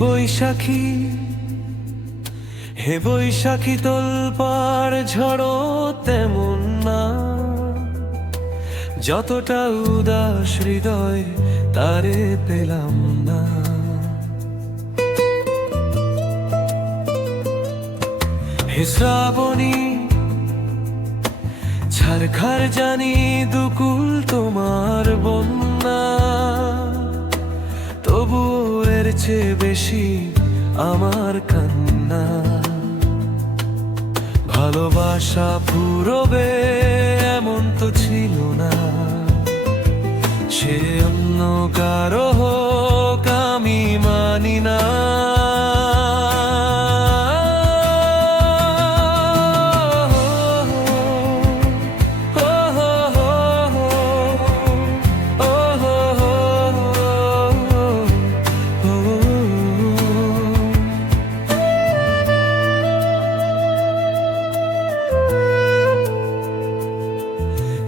বৈশাখী, হে বৈশাখী তোলপাড় ঝড়ো তেমন না, যতটা উদাস হৃদয় তারে পেলাম না। হে শ্রাবণী, ছারখার জানি দুকুল তোমার বন্যা, তবু এর চেয়ে বেশি আমার কান্না। ভালোবাসা ফুরবে এমন তো ছিল না, সে অন্য কারো হোক আমি মানি না।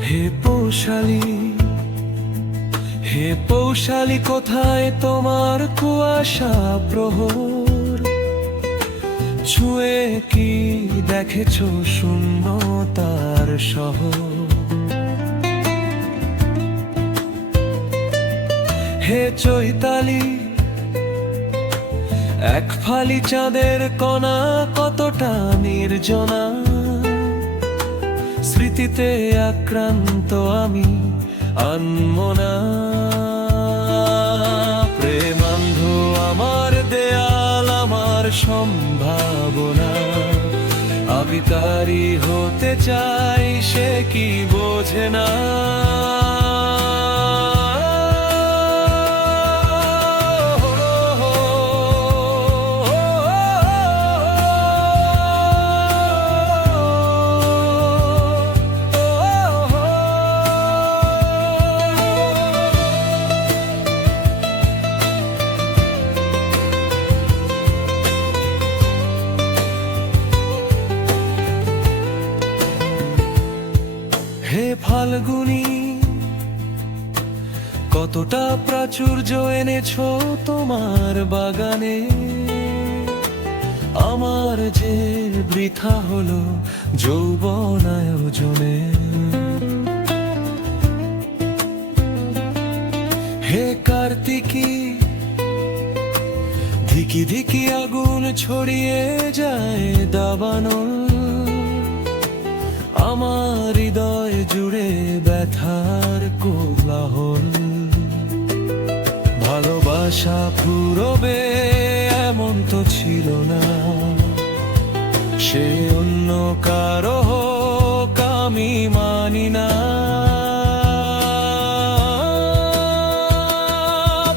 হে পৌশালী, হে পৌশালী কোথায় তোমার কুয়াশা প্রহর, ছুঁয়ে কি দেখেছো শূন্যতার শহর। হে চৈতালি, এক ফালি চাঁদের কণা কতটা নির্জনা, স্মৃতিতে আক্রান্ত আমি আনমনা। প্রেমান্ধ আমার দেয়াল, আমার সম্ভাবনা, আমি তারি হতে চাই, সে কি বোঝে না। হে ফাল্গুনী, কতটা প্রাচুর্য এনেছো তোমার বাগানে, আমার যে বৃথা হলো যৌবন আয়োজনে। হে কার্তিকী, ধিকি ধিকি আগুন ছড়িয়ে যায় দাবানল, আমার হৃদয় জুড়ে ব্যথার কোলাহল। ভালোবাসা ফুরবে এমন তো ছিল না, সে অন্য কারো হোক আমি মানি না।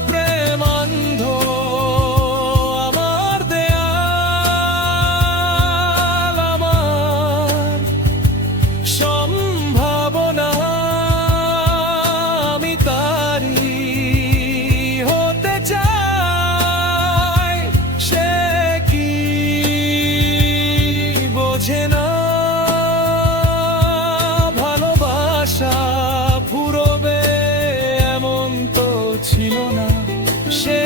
প্রেমান্ধ আমার দেয়াল, আমার সম্ভাবনা, আমি তারি হতে চাই, সে কি বোঝে না। ভালোবাসা ফুরবে এমন তো ছিল না, সে